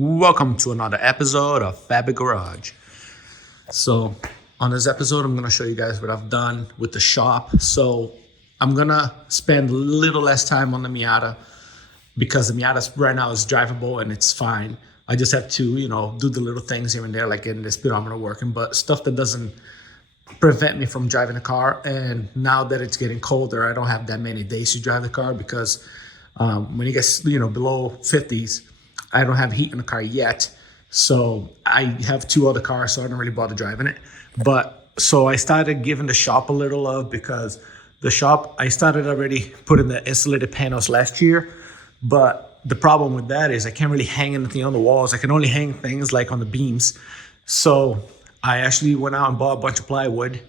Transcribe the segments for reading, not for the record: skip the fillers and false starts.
Welcome to another episode of Fabitgarage. So on this episode, I'm gonna show you guys what I've done with the shop. So I'm gonna spend a little less time on the Miata because the Miata right now is drivable and it's fine. I just have to, do the little things here and there, like getting the speedometer working, but stuff that doesn't prevent me from driving the car. And now that it's getting colder, I don't have that many days to drive the car because when it gets, below 50s, I don't have heat in the car yet. So I have two other cars, so I don't really bother driving it. But so I started giving the shop a little love because the shop, I started already putting the insulated panels last year. But the problem with that is I can't really hang anything on the walls. I can only hang things like on the beams. So I actually went out and bought a bunch of plywood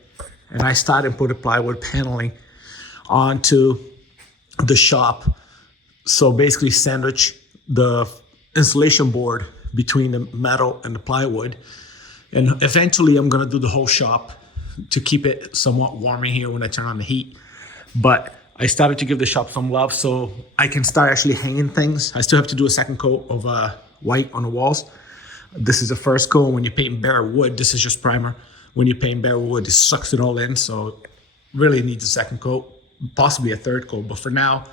and I started putting plywood paneling onto the shop. So basically sandwich the insulation board between the metal and the plywood. And eventually I'm gonna do the whole shop to keep it somewhat warm in here when I turn on the heat. But I started to give the shop some love so I can start actually hanging things. I still have to do a second coat of white on the walls. This is the first coat. When you paint bare wood, this is just primer. When you paint bare wood, it sucks it all in. So really needs a second coat, possibly a third coat. But for now,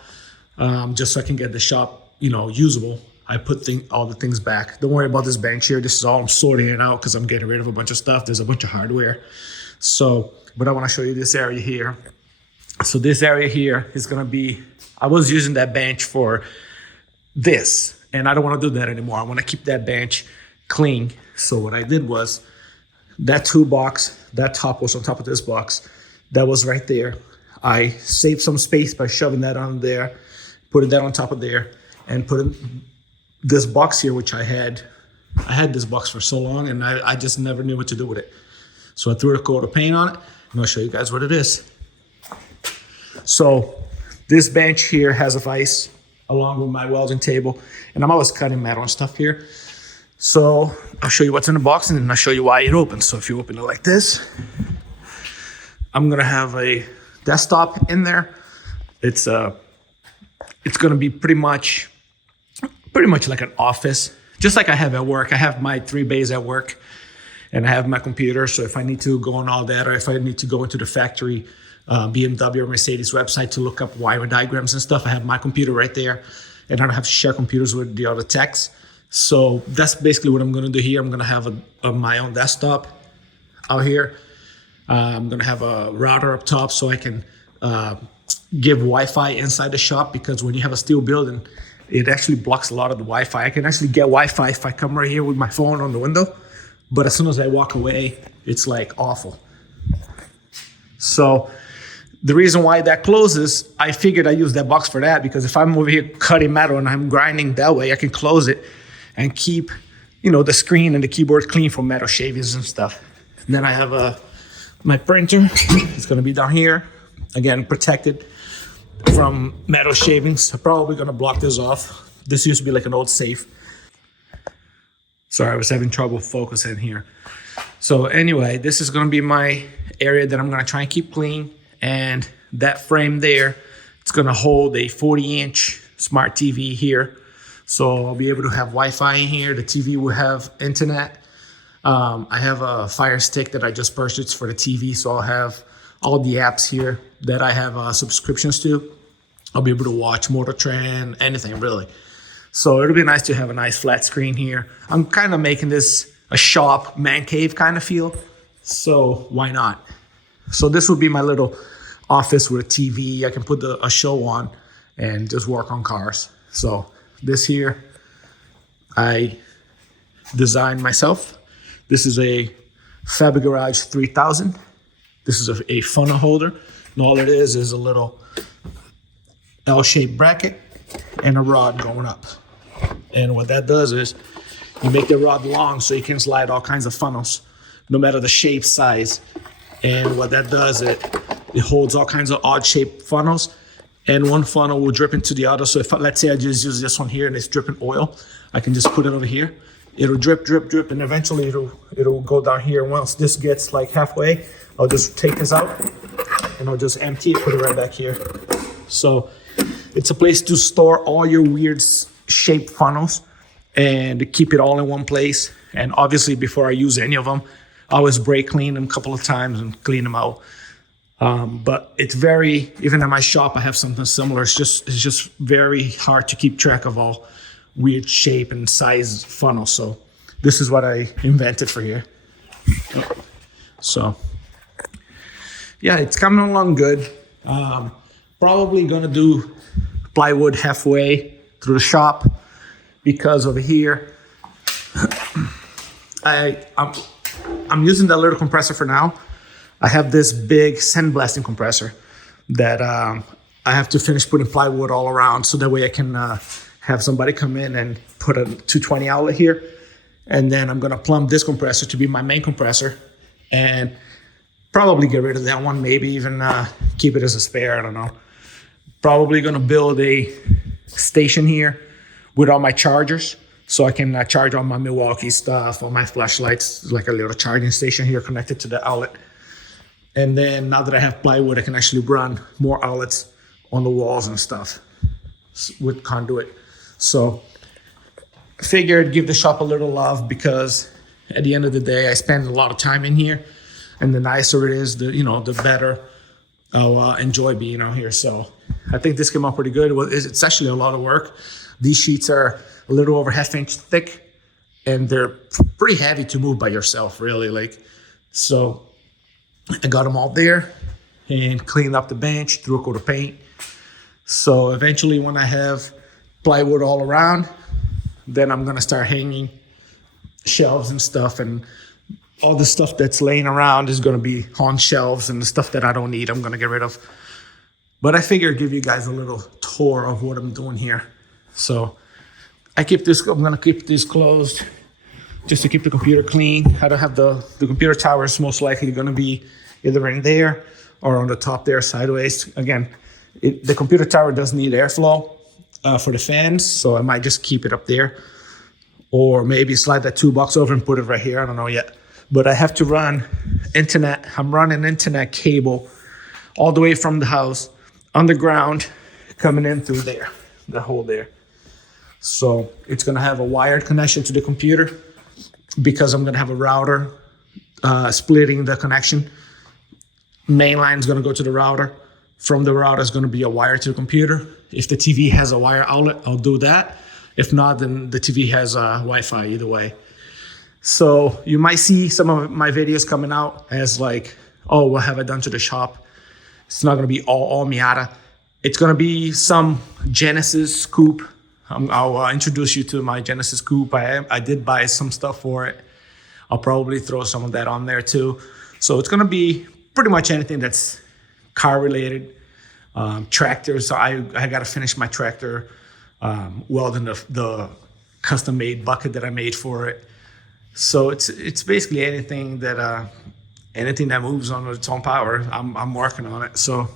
just so I can get the shop, usable, I put all the things back. Don't worry about this bench here. This is all I'm sorting it out because I'm getting rid of a bunch of stuff. There's a bunch of hardware. So, but I want to show you this area here. So this area here is going to be, I was using that bench for this, and I don't want to do that anymore. I want to keep that bench clean. So what I did was that toolbox, that top was on top of this box. That was right there. I saved some space by shoving that on there, putting that on top of there, and putting this box here, which I had this box for so long and I just never knew what to do with it. So I threw a coat of paint on it and I'll show you guys what it is. So this bench here has a vise along with my welding table, and I'm always cutting metal and stuff here. So I'll show you what's in the box and then I'll show you why it opens. So if you open it like this, I'm gonna have a desktop in there. It's gonna be pretty much like an office, just like I have at work. I have my 3 bays at work and I have my computer. So if I need to go on all that, or if I need to go into the factory, BMW or Mercedes website to look up wire diagrams and stuff, I have my computer right there and I don't have to share computers with the other techs. So that's basically what I'm gonna do here. I'm gonna have my own desktop out here. I'm gonna have a router up top so I can give Wi-Fi inside the shop, because when you have a steel building, it actually blocks a lot of the Wi-Fi. I can actually get Wi-Fi if I come right here with my phone on the window, but as soon as I walk away, it's like awful. So the reason why that closes, I figured I use that box for that, because if I'm over here cutting metal and I'm grinding that way, I can close it and keep, the screen and the keyboard clean from metal shavings and stuff. And then I have my printer. It's gonna be down here, again, protected from metal shavings. I'm probably gonna block this off. This used to be like an old safe. Sorry, I was having trouble focusing here. So anyway, this is gonna be my area that I'm gonna try and keep clean. And that frame there, it's gonna hold a 40-inch smart TV here. So I'll be able to have Wi-Fi in here. The TV will have internet. I have a Fire Stick that I just purchased for the TV, so I'll have all the apps here that I have subscriptions to. I'll be able to watch Motor Trend, anything really. So it'll be nice to have a nice flat screen here. I'm kind of making this a shop, man cave kind of feel. So why not? So this would be my little office with a TV. I can put a show on and just work on cars. So this here, I designed myself. This is a Fabitgarage 3000. This is a funnel holder. And all it is a little L-shaped bracket and a rod going up. And what that does is you make the rod long so you can slide all kinds of funnels, no matter the shape, size. And what that does, it holds all kinds of odd shaped funnels, and one funnel will drip into the other. So if, let's say I just use this one here and it's dripping oil, I can just put it over here. It'll drip, drip, drip, and eventually it'll go down here. Once this gets like halfway, I'll just take this out and I'll just empty it, put it right back here. So it's a place to store all your weird shaped funnels and keep it all in one place. And obviously, before I use any of them, I always brake clean them a couple of times and clean them out. But it's very, even at my shop, I have something similar. It's just very hard to keep track of all weird shape and size funnels. So this is what I invented for here. So yeah, it's coming along good. Probably gonna do plywood halfway through the shop, because over here, I'm using that little compressor for now. I have this big sandblasting compressor that I have to finish putting plywood all around, so that way I can have somebody come in and put a 220 outlet here. And then I'm gonna plumb this compressor to be my main compressor, and probably get rid of that one, maybe even keep it as a spare, I don't know. Probably gonna build a station here with all my chargers, so I can charge all my Milwaukee stuff, all my flashlights, like a little charging station here connected to the outlet. And then now that I have plywood, I can actually run more outlets on the walls and stuff with conduit. So I figured give the shop a little love, because at the end of the day, I spend a lot of time in here, and the nicer it is, the better I'll enjoy being out here. So I think this came out pretty good. Well, it's actually a lot of work. These sheets are a little over 1/2 inch thick, and they're pretty heavy to move by yourself, really. So I got them all there and cleaned up the bench, threw a coat of paint. So eventually, when I have plywood all around, then I'm gonna start hanging shelves and stuff, and all the stuff that's laying around is gonna be on shelves, and the stuff that I don't need, I'm gonna get rid of. But I figure give you guys a little tour of what I'm doing here. So I'm gonna keep this closed just to keep the computer clean. I don't have the computer tower is most likely gonna be either in there or on the top there sideways. Again, the computer tower does need airflow for the fans, so I might just keep it up there, or maybe slide that toolbox over and put it right here. I don't know yet. But I have to run internet. I'm running internet cable all the way from the house underground, coming in through there, the hole there. So it's gonna have a wired connection to the computer, because I'm gonna have a router splitting the connection. Main line is gonna go to the router. From the router is gonna be a wire to the computer. If the TV has a wire outlet, I'll do that. If not, then the TV has Wi-Fi either way. So you might see some of my videos coming out as like, oh, what have I done to the shop? It's not gonna be all Miata. It's gonna be some Genesis coupe. I'll introduce you to my Genesis coupe. I did buy some stuff for it. I'll probably throw some of that on there too. So it's gonna be pretty much anything that's car related. Tractors, so I gotta finish my tractor, welding the custom made bucket that I made for it. So it's basically anything that moves on its own power. I'm working on it. So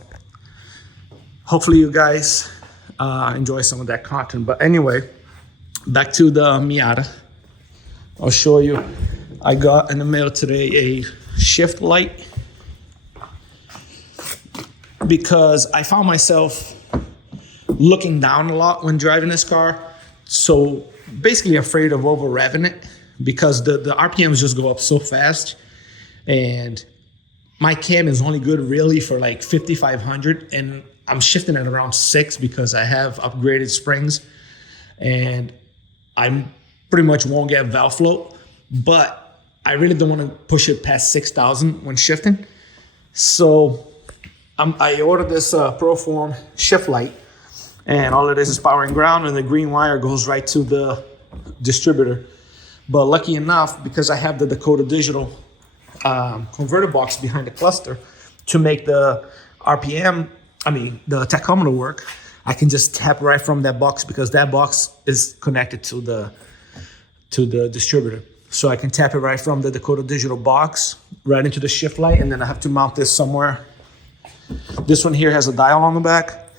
hopefully you guys enjoy some of that content. But anyway, back to the Miata. I'll show you. I got in the mail today a shift light, because I found myself looking down a lot when driving this car. So basically afraid of over revving it, because the RPMs just go up so fast, and my cam is only good really for like 5,500, and I'm shifting at around 6 because I have upgraded springs, and I pretty much won't get valve float, but I really don't want to push it past 6,000 when shifting. So I ordered this Proform shift light, and all it is power and ground, and the green wire goes right to the distributor. But lucky enough, because I have the Dakota Digital converter box behind the cluster to make the the tachometer work, I can just tap right from that box, because that box is connected to the distributor. So I can tap it right from the Dakota Digital box right into the shift light, and then I have to mount this somewhere. This one here has a dial on the back,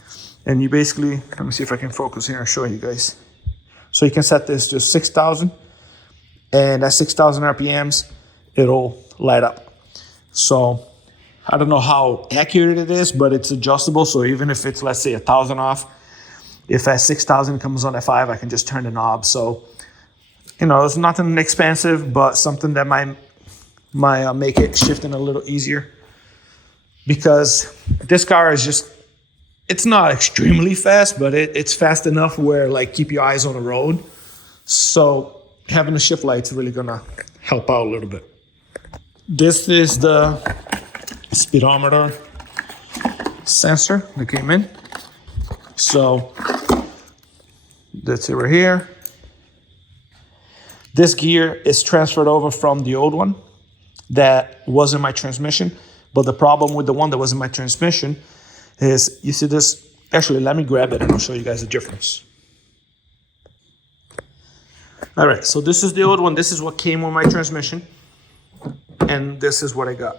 and you basically, let me see if I can focus here and show you guys. So you can set this to 6,000, and at 6,000 RPMs, it'll light up. So I don't know how accurate it is, but it's adjustable. So even if it's, let's say, 1,000 off, if at 6,000 comes on at 5, I can just turn the knob. So it's nothing expensive, but something that might make it shifting a little easier. Because this car is just, it's not extremely fast, but it's fast enough where like keep your eyes on the road. So having a shift light's really gonna help out a little bit. This is the speedometer sensor that came in. So that's it right here. This gear is transferred over from the old one that was in my transmission. But the problem with the one that was in my transmission is, you see this? Actually, let me grab it and I'll show you guys the difference. All right, so this is the old one. This is what came with my transmission. And this is what I got.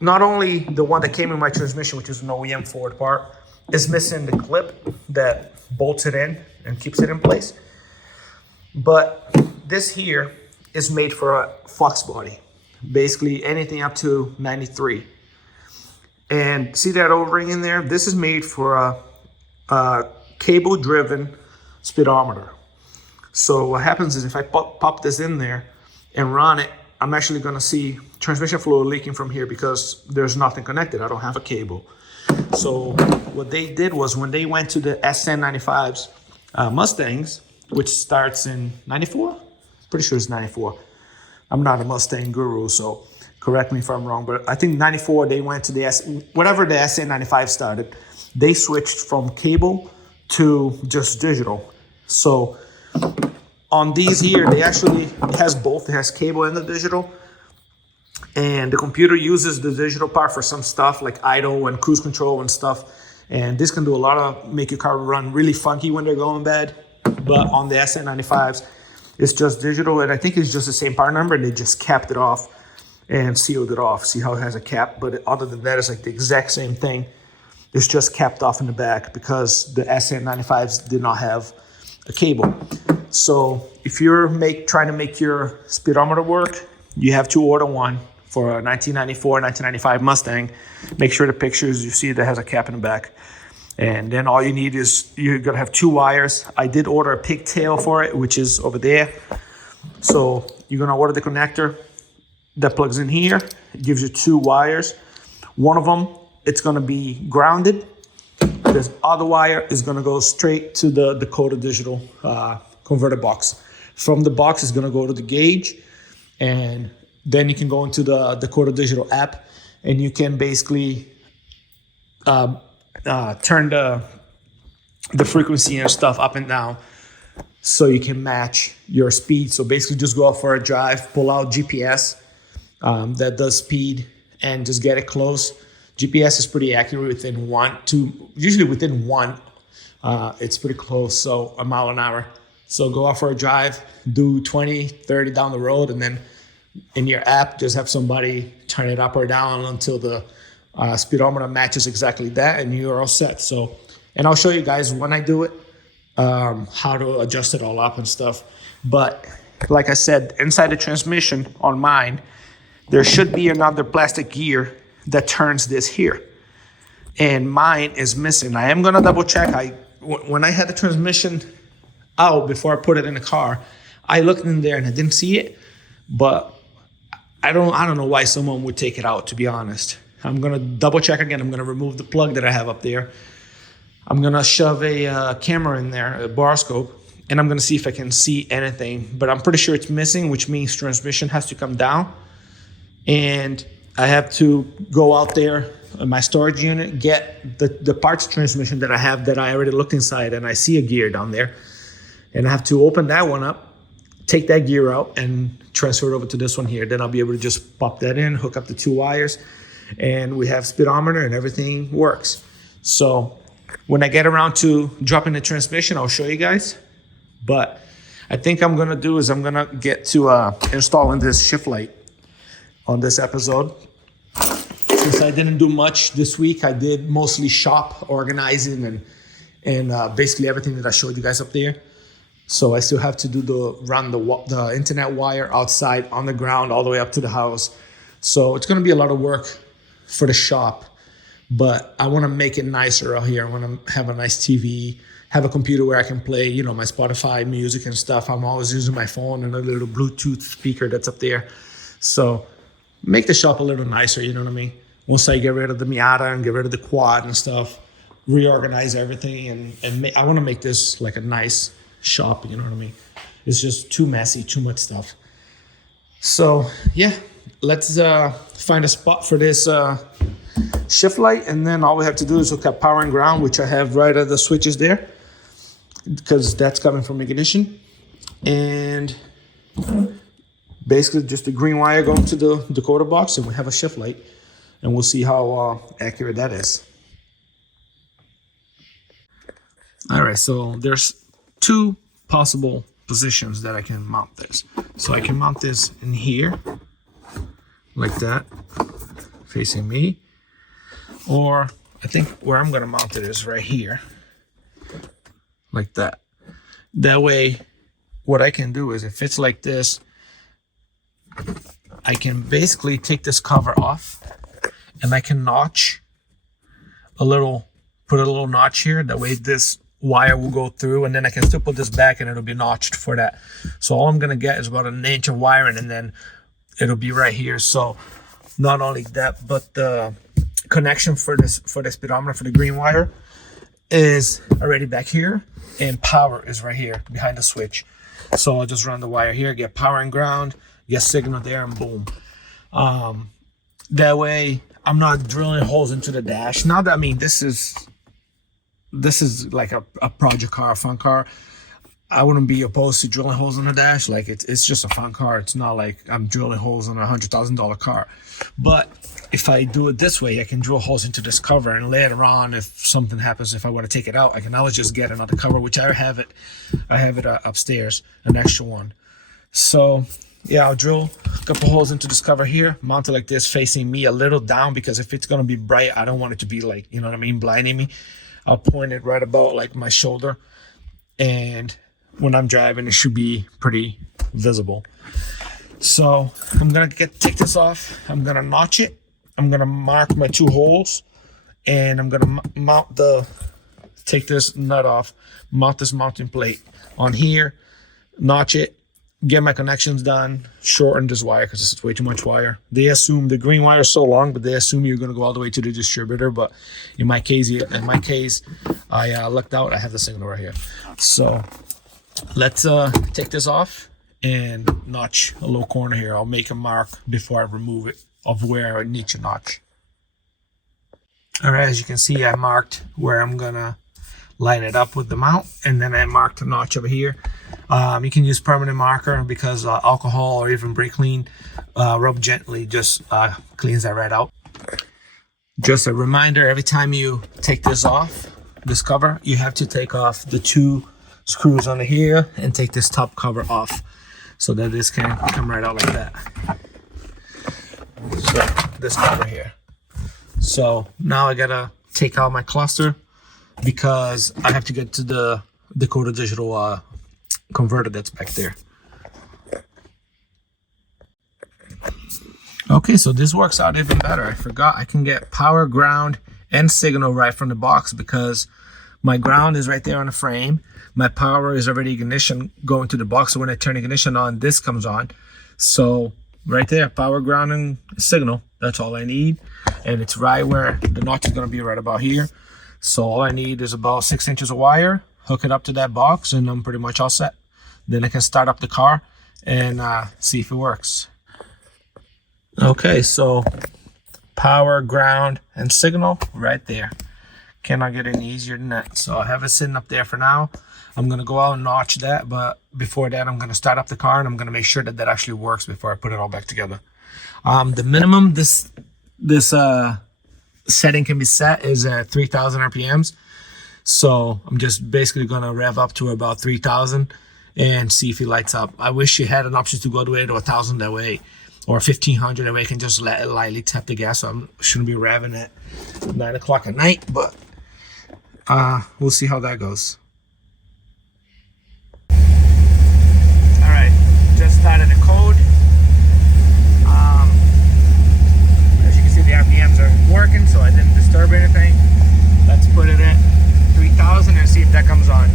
Not only the one that came in my transmission, which is an OEM Ford part, is missing the clip that bolts it in and keeps it in place. But this here is made for a Fox body. Basically anything up to 93. And see that O-ring in there? This is made for a cable-driven speedometer. So what happens is if I pop this in there and run it, I'm actually gonna see transmission fluid leaking from here because there's nothing connected. I don't have a cable. So what they did was when they went to the S1095s Mustangs, which starts in 94? Pretty sure it's 94. I'm not a Mustang guru, so correct me if I'm wrong, but I think 94, they went to whatever the SA95 started, they switched from cable to just digital. So on these here, it has both. It has cable and the digital. And the computer uses the digital part for some stuff like idle and cruise control and stuff. And this can do a lot of, make your car run really funky when they're going bad. But on the SA95s, it's just digital, and I think it's just the same part number, and they just capped it off and sealed it off. See how it has a cap? But other than that, it's like the exact same thing. It's just capped off in the back because the SN95s did not have a cable. So if you're trying to make your speedometer work, you have to order one for a 1994, 1995 Mustang. Make sure the pictures you see that has a cap in the back. And then all you need is, you're gonna have two wires. I did order a pigtail for it, which is over there. So you're gonna order the connector that plugs in here. It gives you two wires. One of them, it's gonna be grounded. This other wire is gonna go straight to the Dakota digital converter box. From the box, it's gonna go to the gauge, and then you can go into the Dakota digital app, and you can basically turn the frequency and stuff up and down so you can match your speed. So basically just go out for a drive, pull out GPS that does speed, and just get it close. GPS is pretty accurate within usually within one. It's pretty close, so a mile an hour. So go out for a drive, do 20, 30 down the road, and then in your app, just have somebody turn it up or down until the speedometer matches exactly that, and you're all set. So, and I'll show you guys when I do it, how to adjust it all up and stuff. But like I said, inside the transmission on mine, there should be another plastic gear that turns this here, and mine is missing. I am gonna double check. When I had the transmission out before I put it in the car, I looked in there and I didn't see it, but I don't know why someone would take it out, to be honest. I'm gonna double check again. I'm gonna remove the plug that I have up there. I'm gonna shove a camera in there, a bar scope, and I'm gonna see if I can see anything. But I'm pretty sure it's missing, which means transmission has to come down. And I have to go out there in my storage unit, get the parts transmission that I have that I already looked inside, and I see a gear down there. And I have to open that one up, take that gear out, and transfer it over to this one here. Then I'll be able to just pop that in, hook up the two wires, and we have speedometer and everything works. So when I get around to dropping the transmission, I'll show you guys. But I think I'm gonna do is I'm gonna get to installing this shift light on this episode. Since I didn't do much this week, I did mostly shop organizing and basically everything that I showed you guys up there. So I still have to run the internet wire outside on the ground all the way up to the house. So it's gonna be a lot of work for the shop, but I wanna make it nicer out here. I wanna have a nice TV, have a computer where I can play, you know, my Spotify music and stuff. I'm always using my phone and a little Bluetooth speaker that's up there. So make the shop a little nicer, you know what I mean? Once I get rid of the Miata and get rid of the quad and stuff, reorganize everything, and I want to make this like a nice shop, you know what I mean? It's just too messy, too much stuff. So yeah, let's find a spot for this shift light, and then all we have to do is hook up power and ground, which I have right at the switches there, because that's coming from ignition. And basically just the green wire going to the decoder box, and we have a shift light, and we'll see how accurate that is. All right, so there's two possible positions that I can mount this. So I can mount this in here, like that, facing me. Or I think where I'm gonna mount it is right here, like that. That way, what I can do is, if it's like this, I can basically take this cover off, and I can notch a little, put a little notch here. That way this wire will go through, and then I can still put this back and it'll be notched for that. So all I'm gonna get is about an inch of wiring, and then it'll be right here. So not only that, but the connection for the speedometer, for the green wire, is already back here, and power is right here behind the switch. So I'll just run the wire here, get power and ground, get signal there, and boom. That way I'm not drilling holes into the dash. Now that, I mean, this is like a project car, a fun car. I wouldn't be opposed to drilling holes in the dash. Like, it's just a fun car. It's not like I'm drilling holes in a $100,000 car. But if I do it this way, I can drill holes into this cover, and later on, if something happens, if I want to take it out, I can always just get another cover, which I have it upstairs, an extra one. So yeah, I'll drill a couple holes into this cover here, mount it like this, facing me a little down, because if it's gonna be bright, I don't want it to be like, you know what I mean, blinding me. I'll point it right about like my shoulder, and when I'm driving, it should be pretty visible. So I'm gonna take this off. I'm gonna notch it. I'm gonna mark my two holes, and I'm gonna take this nut off, mount this mounting plate on here, notch it, get my connections done, shorten this wire because this is way too much wire. They assume the green wire is so long, but they assume you're gonna go all the way to the distributor. But in my case, I lucked out. I have the signal right here. So let's take this off and notch a little corner here. I'll make a mark before I remove it of where I need to notch. All right, as you can see, I marked where I'm gonna line it up with the mount, and then I marked a notch over here. You can use permanent marker, because alcohol or even brake clean, rub gently, just cleans that right out. Just a reminder, every time you take this off, this cover, you have to take off the two screws under here and take this top cover off, so that this can come right out like that. So this cover here. So now I gotta take out my cluster, because I have to get to the decoder digital converter that's back there. Okay, so this works out even better. I forgot I can get power, ground, and signal right from the box, because my ground is right there on the frame. My power is already ignition going to the box. So when I turn ignition on, this comes on. So right there, power, ground, and signal. That's all I need. And it's right where the notch is going to be, right about here. So all I need is about 6 inches of wire, hook it up to that box, and I'm pretty much all set. Then I can start up the car and see if it works. Okay, so power, ground, and signal right there. Cannot get any easier than that. So I have it sitting up there for now. I'm gonna go out and notch that, but before that, I'm gonna start up the car, and I'm gonna make sure that that actually works before I put it all back together. The minimum this setting can be set is at 3,000 RPMs. So I'm just basically gonna rev up to about 3,000 and see if it lights up. I wish you had an option to go all the way to 1,000 that way, or 1,500 that way. I can just let it lightly tap the gas, so I shouldn't be revving at 9 o'clock at night, but we'll see how that goes. All right, just started the code. As you can see, the RPMs are working, so I didn't disturb anything. Let's put it at 3,000 and see if that comes on.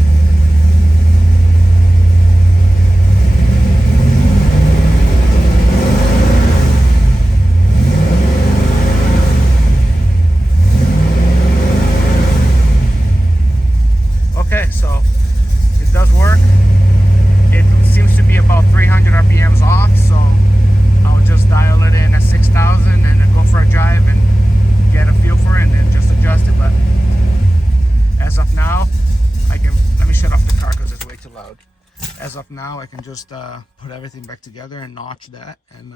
up now, I can just put everything back together and notch that, and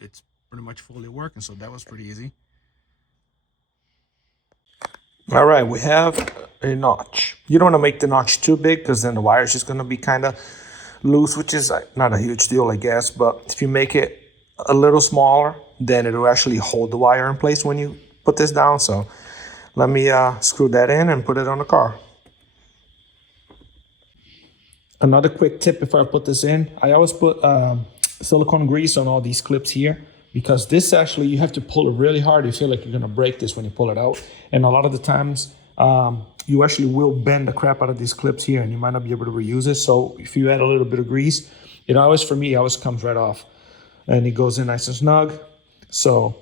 it's pretty much fully working. So that was pretty easy. All right, we have a notch. You don't want to make the notch too big because then the wire is just going to be kind of loose, which is not a huge deal, I guess. But if you make it a little smaller, then it'll actually hold the wire in place when you put this down. So let me screw that in and put it on the car. Another quick tip before I put this in, I always put silicone grease on all these clips here, because this actually, you have to pull it really hard. You feel like you're gonna break this when you pull it out. And a lot of the times, you actually will bend the crap out of these clips here and you might not be able to reuse it. So if you add a little bit of grease, it always, for me, always comes right off. And it goes in nice and snug. So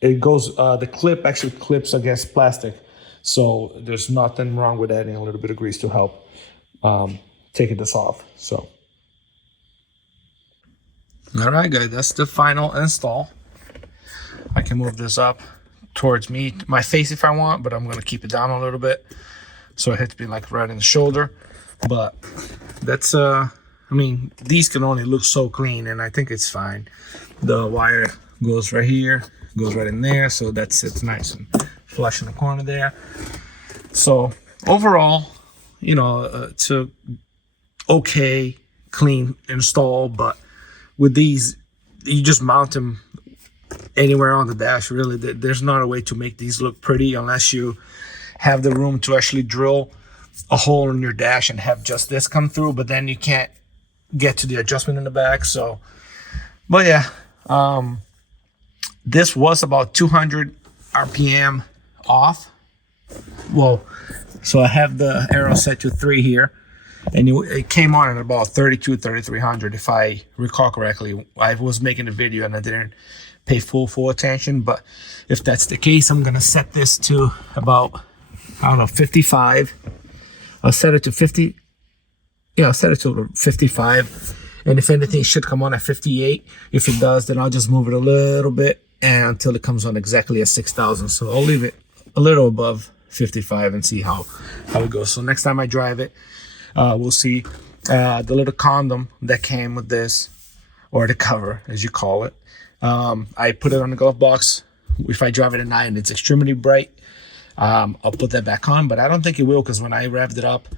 it goes, the clip actually clips against plastic. So there's nothing wrong with adding a little bit of grease to help taking this off. So. All right, guys, that's the final install. I can move this up towards my face if I want, but I'm going to keep it down a little bit so it hits me like right in the shoulder. But that's I mean, these can only look so clean, and I think it's fine. The wire goes right here, goes right in there, so it's nice and flush in the corner there. So overall, you know, it's a okay clean install, but with these, you just mount them anywhere on the dash, really. There's not a way to make these look pretty unless you have the room to actually drill a hole in your dash and have just this come through, but then you can't get to the adjustment in the back. So, but yeah, this was about 200 RPM off. Well, so I have the arrow set to 3 here. And it came on at about 3,300, if I recall correctly. I was making a video and I didn't pay full attention. But if that's the case, I'm going to set this to about, I don't know, 55. I'll set it to 50. Yeah, I'll set it to 55. And if anything, it should come on at 58. If it does, then I'll just move it a little bit until it comes on exactly at 6,000. So I'll leave it a little above 55 and see how it goes. So next time I drive it, we'll see the little condom that came with this, or the cover, as you call it. I put it on the glove box. If I drive it at night and it's extremely bright, I'll put that back on, but I don't think it will, because when I revved it up,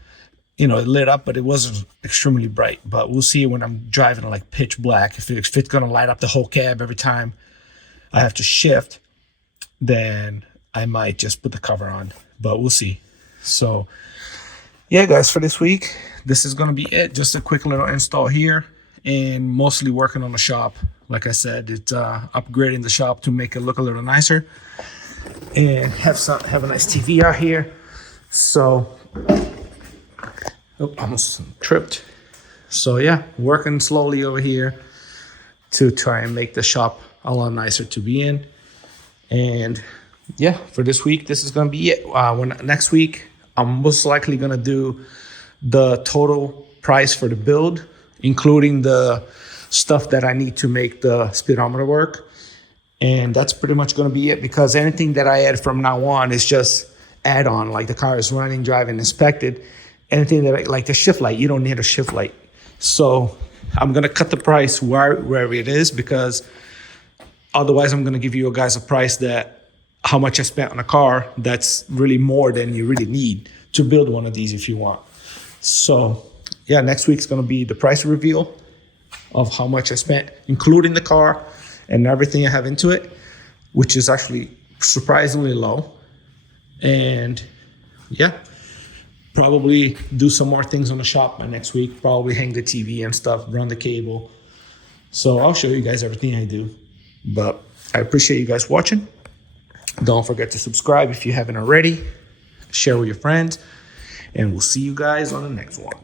you know, it lit up, but it wasn't extremely bright. But we'll see when I'm driving like pitch black. If it's going to light up the whole cab every time I have to shift, then I might just put the cover on, but we'll see. So yeah, guys, for this week, this is going to be it. Just a quick little install here, and mostly working on the shop. Like I said, it's upgrading the shop to make it look a little nicer and have a nice TV out here. So, almost tripped. So yeah, working slowly over here to try and make the shop a lot nicer to be in. And yeah, for this week, this is going to be it. Next week, I'm most likely going to do the total price for the build, including the stuff that I need to make the speedometer work. And that's pretty much going to be it, because anything that I add from now on is just add-on. Like the car is running, driving, inspected. Anything that like the shift light, you don't need a shift light. So I'm going to cut the price wherever it is, because otherwise I'm going to give you guys a price that how much I spent on a car that's really more than you really need to build one of these if you want. So yeah, next week's going to be the price reveal of how much I spent, including the car and everything I have into it, which is actually surprisingly low. And yeah, probably do some more things on the shop by next week, probably hang the TV and stuff, run the cable. So I'll show you guys everything I do. But I appreciate you guys watching. Don't forget to subscribe if you haven't already. Share with your friends. And we'll see you guys on the next one.